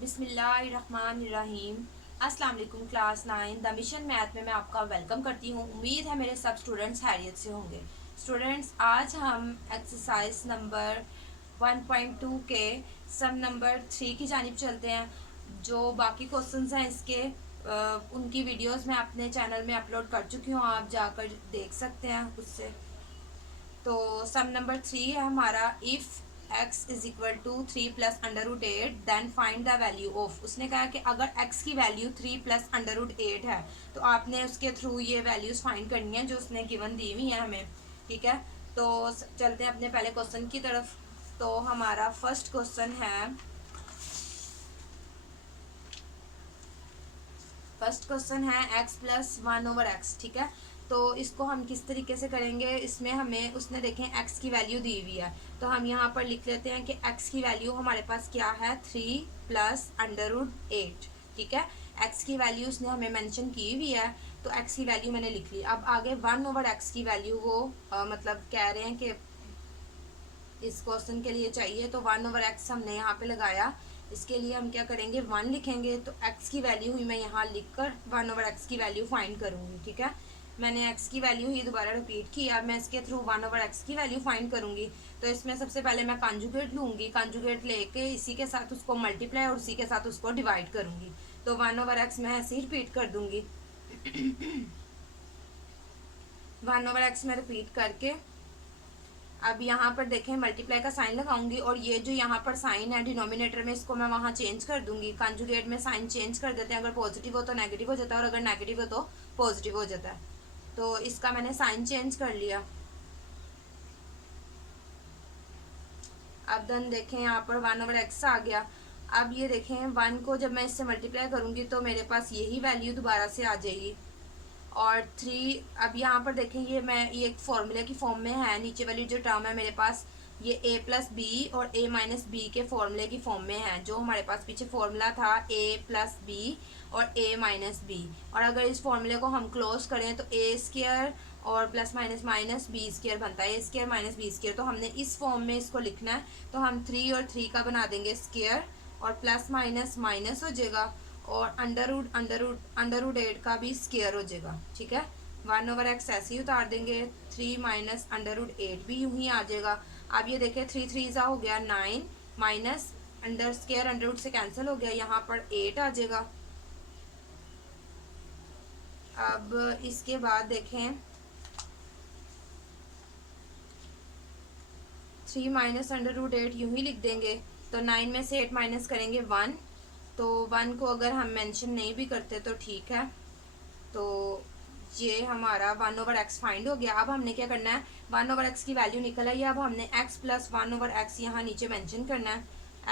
बिस्मिल्लाहिर्रहमानिर्रहीम। अस्सलाम वालेकुम क्लास 9 द मिशन मैथ में मैं आपका वेलकम करती हूँ। उम्मीद है मेरे सब स्टूडेंट्स खैरियत से होंगे। स्टूडेंट्स, आज हम एक्सरसाइज नंबर 1.2 के सम नंबर 3 की जानिब चलते हैं। जो बाकी क्वेश्चंस हैं इसके उनकी वीडियोस मैं अपने चैनल में अपलोड कर चुकी हूँ, आप जाकर देख सकते हैं उससे। तो सम नंबर 3 है हमारा, if x is equal to 3 plus under root 8 then find the value of. उसने कहा कि अगर x की वैल्यू 3 प्लस अंडर रूट 8 है तो आपने उसके थ्रू ये वैल्यूज फाइंड करनी है जो उसने गिवन दी हुई है हमें। ठीक है, तो चलते हैं अपने पहले क्वेश्चन की तरफ। तो हमारा फर्स्ट क्वेश्चन है, x प्लस 1/x। ठीक है, तो इसको हम किस तरीके से करेंगे, इसमें हमें उसने देखें x की वैल्यू दी हुई है तो हम यहाँ पर लिख लेते हैं कि x की वैल्यू हमारे पास क्या है, 3 प्लस अंडर रूट 8। ठीक है, x की वैल्यू उसने हमें मेंशन की हुई है तो x की वैल्यू मैंने लिख ली। अब आगे 1/x की वैल्यू वो मतलब कह रहे हैं कि इस क्वेश्चन के लिए चाहिए, तो 1/x हमने यहाँ पे लगाया। इसके लिए हम क्या करेंगे, 1 लिखेंगे तो x की वैल्यू हुई मैं यहाँ लिख कर 1/x की वैल्यू फाइंड करूँगी। ठीक है, मैंने x की वैल्यू ही दोबारा रिपीट की। अब मैं इसके थ्रू 1/x की वैल्यू फाइंड करूँगी। तो इसमें सबसे पहले मैं कॉन्जुगेट लूँगी, कॉन्जुगेट लेके इसी के साथ उसको मल्टीप्लाई और उसी के साथ उसको डिवाइड करूँगी। तो 1/x मैं ऐसे ही रिपीट कर दूँगी। 1/x में रिपीट करके अब यहाँ पर देखें मल्टीप्लाई का साइन लगाऊंगी और ये जो यहाँ पर साइन है डिनोमिनेटर में, इसको मैं वहाँ चेंज कर दूंगी। कॉन्जुगेट में साइन चेंज कर देते हैं, अगर पॉजिटिव हो तो नेगेटिव हो जाता है और अगर नेगेटिव हो तो पॉजिटिव हो जाता है। तो इसका मैंने साइन चेंज कर लिया। अब देन देखें यहाँ पर 1/x आ गया। अब ये देखें 1 को जब मैं इससे मल्टीप्लाई करूँगी तो मेरे पास यही वैल्यू दोबारा से आ जाएगी। और 3, अब यहाँ पर देखें ये एक फॉर्मूले की फॉर्म में है। नीचे वाली जो टर्म है मेरे पास ये a प्लस बी और a माइनस बी के फॉर्मूले की फॉर्म में है। जो हमारे पास पीछे फॉर्मूला था a प्लस बी और a माइनस बी, और अगर इस फॉर्मूले को हम क्लोज करें तो a स्क्वायर और plus minus minus B square बनता है, a square minus B square. तो हमने इस फॉर्म में इसको लिखना है, तो हम 3 और 3 का बना देंगे स्क्वायर और प्लस माइनस माइनस हो जाएगा और अंडर रूट 8 का भी स्क्वायर हो जाएगा। ठीक है, 1/x ऐसे ही उतार देंगे, 3 माइनस अंडर रूट 8 भी यूं ही आ जाएगा। अब ये देखें 3 3 हो गया 9 minus under square under root से कैंसिल हो गया, यहाँ पर 8 आ जाएगा। अब इसके बाद देखें 3 माइनस अंडर रूट 8 यूं ही लिख देंगे। तो 9 में से 8 माइनस करेंगे 1, तो 1 को अगर हम मेंशन नहीं भी करते तो ठीक है। तो ये हमारा 1/x फाइंड हो गया। अब हमने क्या करना है, 1/x की वैल्यू निकल आई है। अब हमने x प्लस 1/x यहाँ नीचे मेंशन करना है,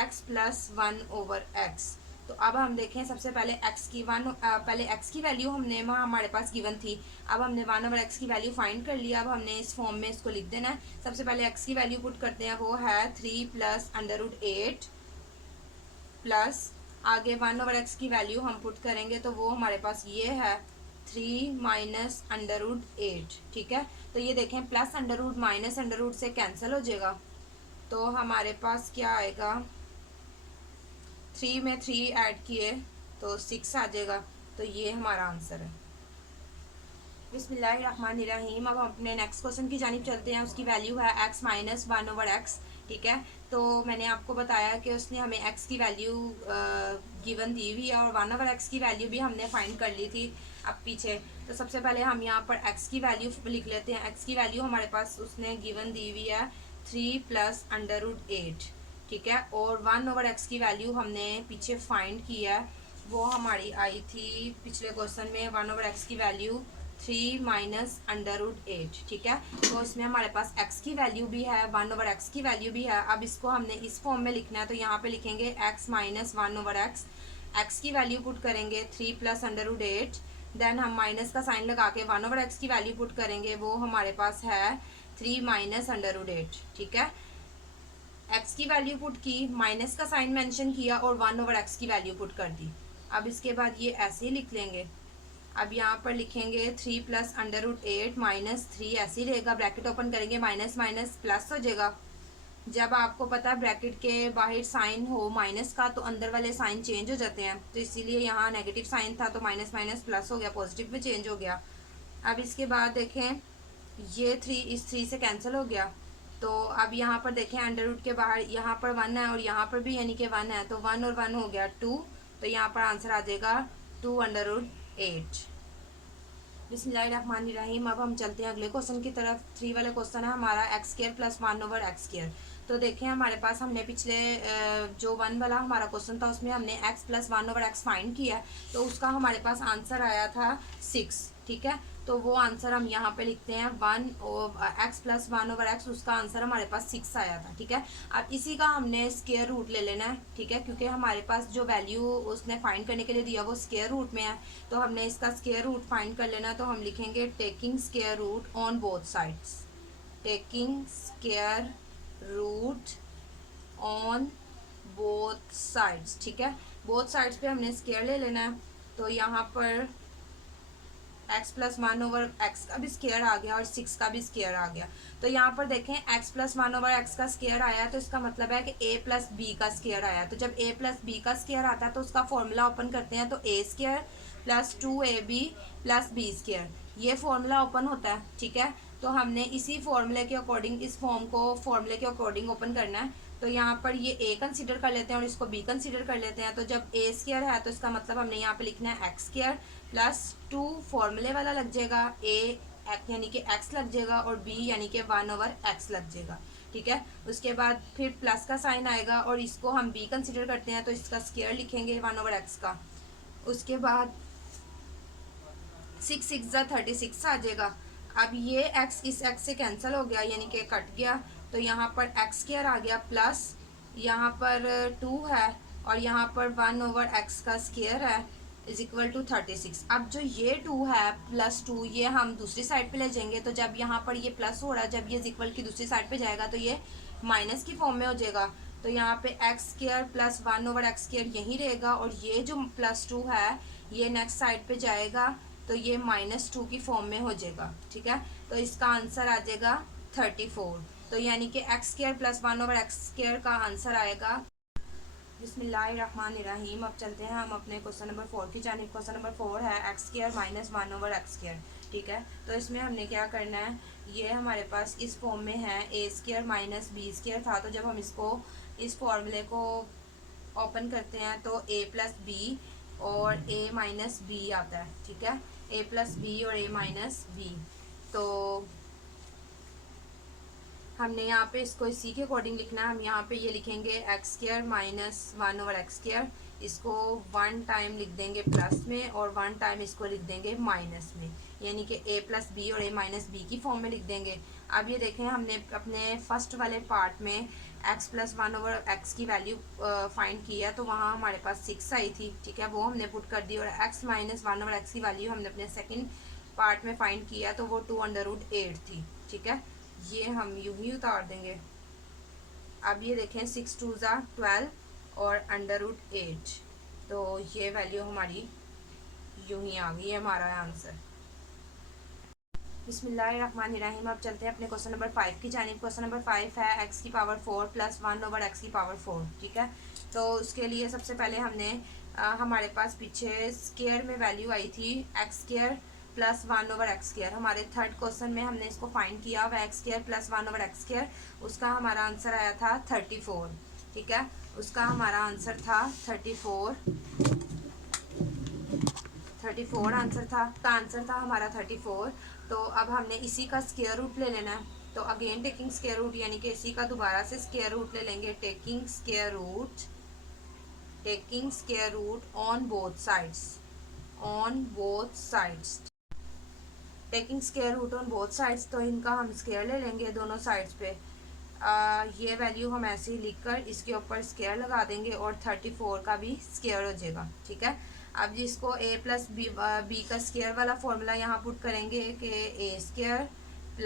x प्लस 1/x। तो अब हम देखें सबसे पहले पहले x की वैल्यू हमने वहाँ हमारे पास गिवन थी। अब हमने 1/x की वैल्यू फाइंड कर लिया। अब हमने इस फॉर्म में इसको लिख देना है। सबसे पहले x की वैल्यू पुट करते हैं, वो है 3 प्लस अंडर रूट 8 प्लस आगे 1/x की वैल्यू हम पुट करेंगे तो वो हमारे पास ये है 3 माइनस अंडर रूट 8। ठीक है, तो ये देखें plus under root minus under root से कैंसिल हो जाएगा। तो हमारे पास क्या आएगा, 3 में 3 ऐड किए तो 6 आ जाएगा। तो ये हमारा आंसर है। बिस्मिल्लाहिर्रहमानिर्रहीम। अब हम अपने नेक्स्ट क्वेश्चन की जानिब चलते हैं। उसकी वैल्यू है x माइनस 1/x। ठीक है, तो मैंने आपको बताया कि उसने हमें x की वैल्यू गिवन दी हुई है और 1/x की वैल्यू भी हमने फाइंड कर ली थी अब पीछे। तो सबसे पहले हम यहाँ पर x की वैल्यू लिख लेते हैं। x की वैल्यू हमारे पास उसने गिवन दी हुई है 3 प्लस अंडर रूट 8। ठीक है, और 1/x की वैल्यू हमने पीछे फाइंड किया है, वो हमारी आई थी पिछले क्वेश्चन में 1/x की वैल्यू 3 माइनस अंडर रूट 8। ठीक है, तो इसमें हमारे पास x की वैल्यू भी है 1/x की वैल्यू भी है। अब इसको हमने इस फॉर्म में लिखना है, तो यहाँ पे लिखेंगे x माइनस 1/x। x की वैल्यू पुट करेंगे 3 प्लस अंडर रूट 8, देन हम माइनस का साइन लगा के 1/x की वैल्यू पुट करेंगे, वो हमारे पास है 3 माइनस अंडर रूट 8। ठीक है, x की वैल्यू पुट की, माइनस का साइन मेंशन किया और 1/x की वैल्यू पुट कर दी। अब इसके बाद ये ऐसे ही लिख लेंगे। अब यहाँ पर लिखेंगे 3 प्लस अंडर रूट 8 माइनस 3, ऐसे ही रहेगा, ब्रैकेट ओपन करेंगे, माइनस माइनस प्लस हो जाएगा। जब आपको पता है ब्रैकेट के बाहर साइन हो माइनस का तो अंदर वाले साइन चेंज हो जाते हैं, तो इसीलिए यहाँ नेगेटिव साइन था तो माइनस माइनस प्लस हो गया, पॉजिटिव में चेंज हो गया। अब इसके बाद देखें ये 3 इस 3 से कैंसिल हो गया। तो अब यहाँ पर देखें अंडर रूट के बाहर यहाँ पर 1 है और यहाँ पर भी यानी कि 1 है, तो 1 और 1 हो गया 2, तो यहाँ पर आंसर आ जाएगा 2√8। बिस्मिल्लाहिर्रहमानिर्रहीम। अब हम चलते हैं अगले क्वेश्चन की तरफ। 3 वाला क्वेश्चन है हमारा x² + 1/x²। तो देखें हमारे पास हमने पिछले जो 1 वाला हमारा क्वेश्चन था उसमें हमने x + 1/x फाइंड किया, तो उसका हमारे पास आंसर आया था 6। ठीक है, तो वो आंसर हम यहाँ पे लिखते हैं 1 और x + 1/x, उसका आंसर हमारे पास 6 आया था। ठीक है, अब इसी का हमने स्क्वायर रूट ले लेना है। ठीक है, क्योंकि हमारे पास जो वैल्यू उसने फाइंड करने के लिए दिया वो स्क्वायर रूट में है, तो हमने इसका स्क्वायर रूट फाइंड कर लेना। तो हम लिखेंगे taking square root on both sides, taking square root on both sides. ठीक है, बोथ साइड्स पे हमने स्क्वायर ले लेना है। तो यहाँ पर x + 1/x का भी स्क्वायर आ गया और 6 का भी स्क्वायर आ गया। तो यहाँ पर देखें x + 1/x का स्क्वायर आया, तो इसका मतलब है कि a + b का स्क्वायर आया। तो जब a + b का स्क्वायर आता है तो उसका फॉर्मूला ओपन करते हैं, तो a² + 2ab + b², ये फॉर्मूला ओपन होता है। ठीक है, तो हमने इसी फॉर्मूले के अकॉर्डिंग इस फॉर्म को फॉर्मूले के अकॉर्डिंग ओपन करना है। तो यहाँ पर ये a कंसीडर कर लेते हैं और इसको b कंसीडर कर लेते हैं। तो जब a² है तो इसका मतलब हमने यहाँ पे लिखना है x² + 2 फॉर्मूले वाला लग जाएगा, a यानी कि x लग जाएगा और b यानी कि 1/x लग जाएगा। ठीक है, उसके बाद फिर प्लस का साइन आएगा और इसको हम b कंसीडर करते हैं तो इसका स्क्वायर लिखेंगे 1/x का। उसके बाद 6 6 36 आ जाएगा। अब ये x इस x से कैंसिल हो गया यानी कि कट गया, तो यहाँ पर x² आ गया प्लस यहाँ पर 2 है और यहाँ पर 1/x का स्क्वायर है = 36। अब जो ये 2 है प्लस 2 ये हम दूसरी साइड पे ले जाएंगे, तो जब यहाँ पर ये प्लस हो रहा है, जब ये इक्वल की दूसरी साइड पे जाएगा तो ये माइनस की फॉर्म में हो जाएगा। तो यहाँ पे x² + 1/x² यही रहेगा और ये जो +2 है ये नेक्स्ट साइड पे जाएगा तो ये -2 की फॉर्म में हो जाएगा। ठीक है, तो इसका आंसर आ जाएगा 34। तो यानी कि x² + 1/x² का आंसर आएगा। बिस्मिल्लाहिर्रहमानिर्रहीम। अब चलते हैं हम अपने क्वेश्चन नंबर 4 की जानिब। क्वेश्चन नंबर 4 है x² - 1/x²। ठीक है, तो इसमें हमने क्या करना है, ये हमारे पास इस फॉर्म में है a² - b² था, तो जब हम इसको इस फॉर्मूले को ओपन करते हैं तो a + b और a - b आता है। ठीक है, a + b और a - b, तो हमने यहाँ पे इसको इसी के अकॉर्डिंग लिखना है। हम यहाँ पे ये लिखेंगे x² - 1/x², इसको 1 टाइम लिख देंगे प्लस में और 1 टाइम इसको लिख देंगे माइनस में, यानी कि a + b और a - b की फॉर्म में लिख देंगे। अब ये देखें हमने अपने फर्स्ट वाले पार्ट में x + 1/x की वैल्यू फाइंड की है, तो वहाँ हमारे पास 6 आई थी। ठीक है, वो हमने पुट कर दी और x - 1/x की वैल्यू हमने अपने सेकेंड पार्ट में फाइंड किया तो वो 2√8 थी। ठीक है, ये हम यूं ही उतार देंगे। अब ये देखें 6 2 = 12 और √8, तो ये वैल्यू हमारी यूं ही आ गई है, हमारा आंसर। बिस्मिल्लाहिर्रहमानिर्रहीम। अब चलते हैं अपने क्वेश्चन नंबर 5 की जानिब। क्वेश्चन नंबर 5 है x⁴ + 1/x⁴। ठीक है, तो उसके लिए सबसे पहले हमने हमारे पास पीछे स्क्वायर में वैल्यू आई थी x² + 1/x²। हमारे थर्ड क्वेश्चन में हमने इसको फाइंड किया वह x² + 1/x², उसका हमारा आंसर आया था 34। ठीक है, उसका हमारा आंसर था 34 आंसर था, का आंसर था हमारा 34। तो अब हमने इसी का स्क्वायर रूट ले लेना है, तो अगेन टेकिंग स्क्वायर रूट यानी कि इसी का दोबारा से स्क्वायर रूट ले लेंगे। Taking square root on both sides, taking square root on both sides, तो इनका हम स्क्वायर ले लेंगे दोनों साइड्स पे। ये वैल्यू हम ऐसे ही लिखकर इसके ऊपर स्क्वायर लगा देंगे और 34 का भी स्क्वायर हो जाएगा। ठीक है, अब जिसको a + b का स्क्वायर वाला फॉर्मूला यहाँ पुट करेंगे कि a² +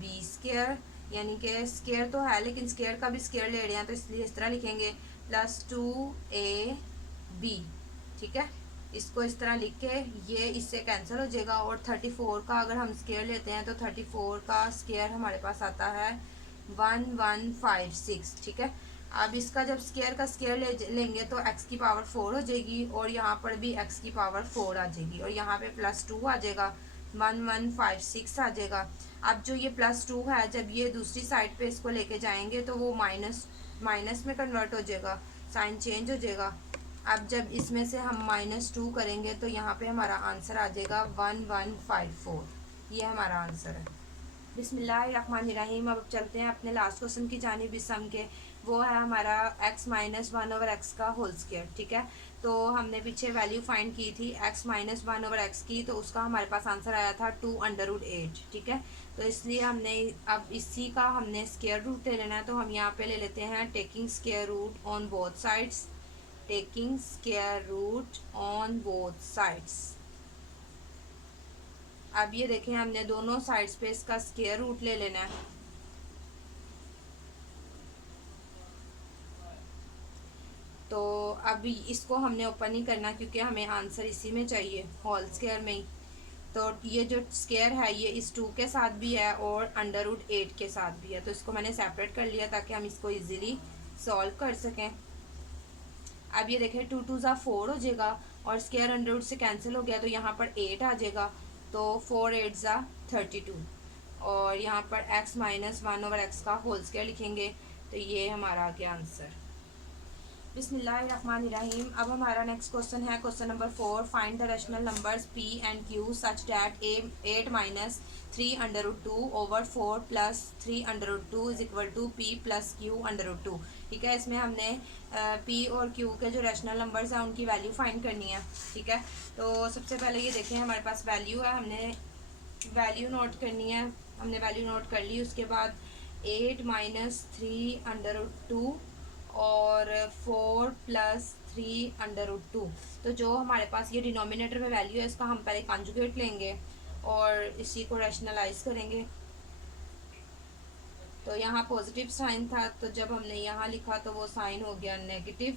b², यानी कि स्क्वायर तो है लेकिन स्क्वायर का भी स्क्वायर ले रहे हैं तो इसलिए इस तरह लिखेंगे +2ab। ठीक है, इसको इस तरह लिख के ये इससे कैंसिल हो जाएगा और 34 का अगर हम स्क्वायर लेते हैं तो 34 का स्क्वायर हमारे पास आता है 1156, ठीक है। अब इसका जब स्केयर का स्केयर लेंगे तो x की पावर 4 हो जाएगी और यहाँ पर भी x की पावर 4 आ जाएगी और यहाँ पे +2 आ जाएगा, 1156 आ जाएगा। अब जो ये +2 है जब ये दूसरी साइड पे इसको लेके जाएंगे तो वो माइनस माइनस में कन्वर्ट हो जाएगा, साइन चेंज हो जाएगा। अब जब इसमें से हम -2 करेंगे तो यहाँ पे हमारा आंसर आ जाएगा 1154, ये हमारा आंसर है। बिस्मिल्लाहिर्रहमानिर्रहीम। अब चलते हैं अपने लास्ट क्वेश्चन की जानिब इस सम के। वो है हमारा x-1/x का होल स्क्वायर, ठीक है। तो हमने पीछे वैल्यू फाइंड की थी x-1/x की, तो उसका हमारे पास आंसर आया था 2√8, ठीक है। तो इसलिए हमने अब इसी का हमने स्क्वायर रूट ले लेना है, तो हम यहाँ पे ले लेते हैं taking square root on both sides, taking square root on both sides. अब ये देखें हमने दोनों साइड्स पे इसका स्क्वायर रूट ले लेना है। तो अभी इसको हमने ओपन नहीं करना क्योंकि हमें आंसर इसी में चाहिए, होल स्क्वायर में ही। तो ये जो स्क्वायर है ये इस 2 के साथ भी है और √8 के साथ भी है, तो इसको मैंने सेपरेट कर लिया ताकि हम इसको इजीली सॉल्व कर सकें। अब ये देखें 2 2 ज़ा 4 हो जाएगा और स्क्वायर √, से कैंसिल हो गया तो यहाँ पर 8 आ जाएगा, तो 4 8 ज़ा 32 और यहाँ पर x-1/x का होल स्क्वायर लिखेंगे, तो ये हमारा आ गया आंसर। बिस्मिल्लाहिर्रहमानिर्रहीम। अब हमारा नेक्स्ट क्वेश्चन है question number 4। Find the rational numbers p and q such that 8 - 3√2 over 4 + 3√2 = p + q√2, ठीक है। इसमें हमने p और q के जो रैशनल नंबर्स हैं उनकी वैल्यू फाइंड करनी है, ठीक है। तो सबसे पहले ये देखें हमारे पास वैल्यू है, हमने वैल्यू नोट करनी है, हमने वैल्यू नोट कर ली। उसके बाद 8 - 3√2 और 4 + 3√2, तो जो हमारे पास ये डिनोमिनेटर में वैल्यू है इसका हम पहले कॉन्जुगेट लेंगे और इसी को रैशनलाइज करेंगे। तो यहाँ पॉजिटिव साइन था, तो जब हमने यहाँ लिखा तो वो साइन हो गया नेगेटिव।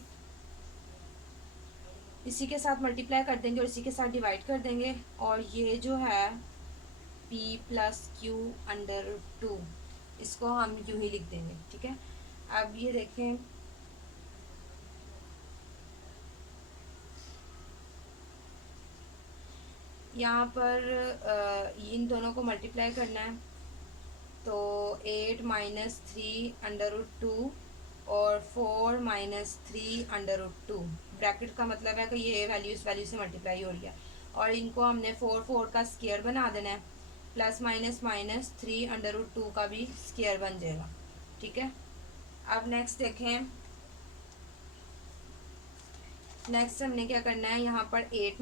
इसी के साथ मल्टीप्लाई कर देंगे और इसी के साथ डिवाइड कर देंगे और ये जो है p + q√2 इसको हम यूँ ही लिख देंगे, ठीक है। अब ये देखें यहाँ पर इन दोनों को मल्टीप्लाई करना है, तो 8 - 3√2 और 4 - 3√2, ब्रैकेट का मतलब है कि ये वैल्यू इस वैल्यू से मल्टीप्लाई हो रही है और इनको हमने 4 का स्क्वायर बना देना है, प्लस माइनस माइनस 3√2 का भी स्क्वायर बन जाएगा, ठीक है। अब नेक्स्ट देखें, नेक्स्ट हमने क्या करना है, यहाँ पर 8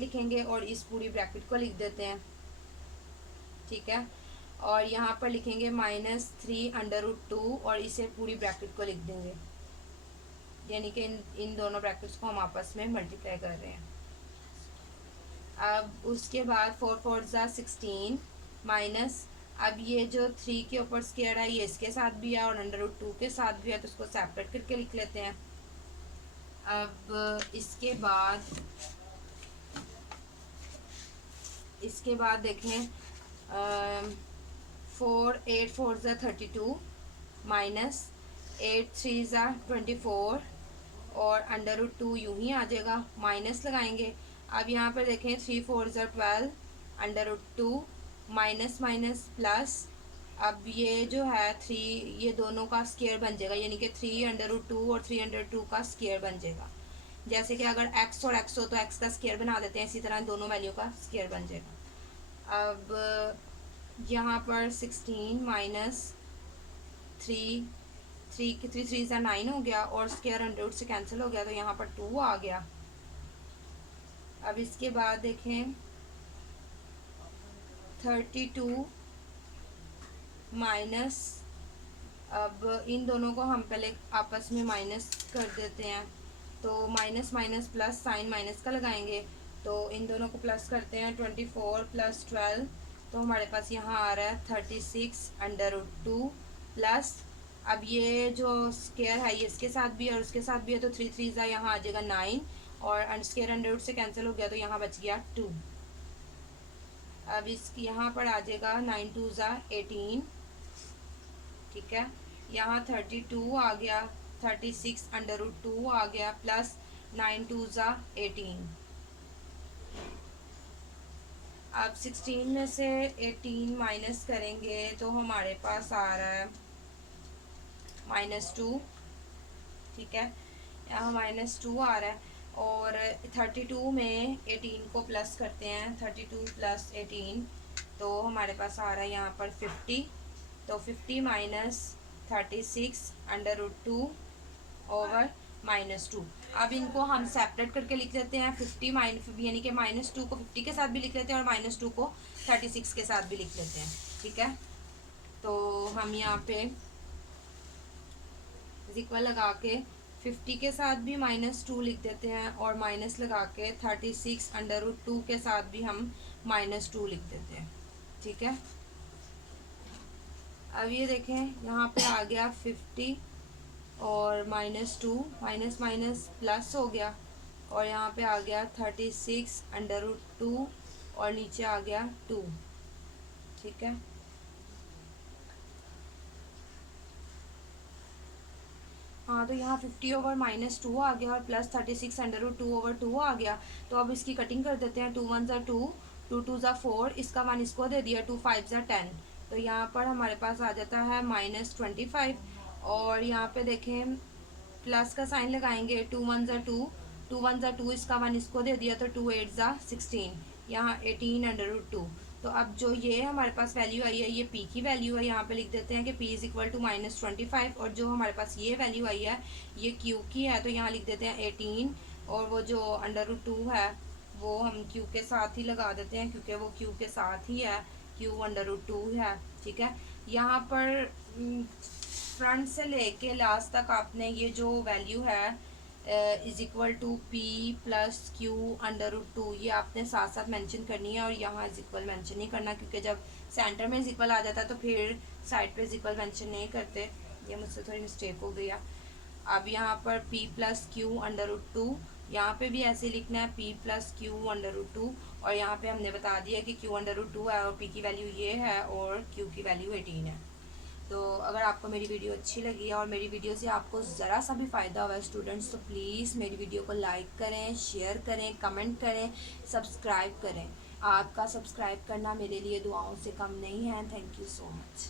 लिखेंगे और इस पूरी ब्रैकेट को लिख देते हैं, ठीक है। और यहाँ पर लिखेंगे -3√2 और इसे पूरी ब्रैकेट को लिख देंगे, यानी कि इन दोनों ब्रैकेट्स को हम आपस में मल्टीप्लाई कर रहे हैं। अब उसके बाद 4 4 ज़ा 16 माइनस, अब ये जो 3 के ऊपर स्क्वायर है ये इसके साथ भी है और √2 के साथ भी है, तो इसको सेपरेट करके लिख लेते हैं। अब इसके बाद देखें 8 4 ज़ा 32 माइनस 8 3 ज़ा 24 और √2 यूँ ही आ जाएगा, माइनस लगाएंगे। अब यहाँ पर देखें 3 4 ज़ा 12 √2 माइनस माइनस प्लस, अब ये जो है 3 ये दोनों का स्क्वायर बन जाएगा, यानी कि 3√2 और 3√2 का स्क्वायर बन जाएगा। जैसे कि अगर x और x हो तो x का स्क्वायर बना देते हैं, इसी तरह दोनों वैल्यू का स्क्वायर बन जाएगा। अब यहाँ पर 16 माइनस 3 ज़ा 9 हो गया और स्क्वायर √2 से कैंसिल हो गया, तो यहाँ पर 2 आ गया। अब इसके बाद देखें 32 माइनस, अब इन दोनों को हम पहले आपस में माइनस कर देते हैं, तो minus minus plus, sign minus का लगाएंगे, तो इन दोनों को प्लस करते हैं 24 + 12, तो हमारे पास यहाँ आ रहा है 36√2 प्लस, अब ये जो स्क्वायर है ये इसके साथ भी है और उसके साथ भी है, तो 3 3 ज़ा यहाँ आ जाएगा 9 और स्क्वायर √2 से कैंसिल हो गया, तो यहाँ बच गया 2। अब इस यहाँ पर आ जाएगा 9 2 ज़ा 18, ठीक है। यहाँ 32 आ गया, 36 अंडर रूट 2 आ गया, प्लस 9 2 ज़ा 18। अब 16 में से 18 माइनस करेंगे तो हमारे पास आ रहा है -2। ठीक है, यहाँ -2 आ रहा है। और 32 में 18 को प्लस करते हैं, 32 प्लस 18 तो हमारे पास आ रहा है यहाँ पर 50। तो 50 माइनस 36 अंडर रूट 2 ओवर -2। अब इनको हम सेपरेट करके लिख लेते हैं, 50 माइनस यानी कि -2 को 50 के साथ भी लिख लेते हैं और -2 को 36 के साथ भी लिख लेते हैं। ठीक है, तो हम यहाँ पे इक्वल लगा के 50 के साथ भी -2 लिख देते हैं और माइनस लगा के 36 अंडर रूट 2 के साथ भी हम -2 लिख देते हैं। ठीक है, अब ये देखें यहाँ पे आ गया 50 और -2, माइनस माइनस प्लस हो गया और यहाँ पे आ गया 36 अंडर रूट 2 और नीचे आ गया 2। ठीक है, हाँ तो यहाँ 50 ओवर -2 आ गया और प्लस 36 अंडर रूट 2 ओवर 2 आ गया। तो अब इसकी कटिंग कर देते हैं, 2 1 ज़ा 2, 2 2 ज़ा 4, इसका 1 इसको दे दिया, 2 5 ज़ा 10। तो यहाँ पर हमारे पास आ जाता है -25। और यहाँ पे देखें प्लस का साइन लगाएंगे, 2 1 ज़ा 2, 2 1 ज़ा 2, इसका 1 इसको दे दिया तो 2 8 ज़ा 16, यहाँ 18 अंडर रूट 2। तो अब जो ये हमारे पास वैल्यू आई है ये p की वैल्यू है, यहाँ पे लिख देते हैं कि p इज़ इक्वल टू -25। और जो हमारे पास ये वैल्यू आई है ये q की है, तो यहाँ लिख देते हैं 18 और वो जो अंडर रूट 2 है वो हम q के साथ ही लगा देते हैं क्योंकि वो q के साथ ही है, q अंडर रूट 2 है। ठीक है, यहाँ पर फ्रंट से लेके लास्ट तक आपने ये जो वैल्यू है is equal to p plus q under root 2 ये आपने साथ साथ मेंशन करनी है और यहाँ इज इक्वल मेंशन नहीं करना, क्योंकि जब सेंटर में इज इक्वल आ जाता है तो फिर साइड पे इज इक्वल मेंशन नहीं करते। ये मुझसे थोड़ी मिस्टेक हो गई है। अब यहाँ पर p plus q under root 2, यहाँ पे भी ऐसे लिखना है p plus q under root 2 और यहाँ पे हमने बता दिया कि q अंडर रूट 2 है और p की वैल्यू ये है और q की वैल्यू 18 है। तो अगर आपको मेरी वीडियो अच्छी लगी है और मेरी वीडियो से आपको ज़रा सा भी फ़ायदा हुआ है स्टूडेंट्स, तो प्लीज़ मेरी वीडियो को लाइक करें, शेयर करें, कमेंट करें, सब्सक्राइब करें। आपका सब्सक्राइब करना मेरे लिए दुआओं से कम नहीं है। Thank you so much.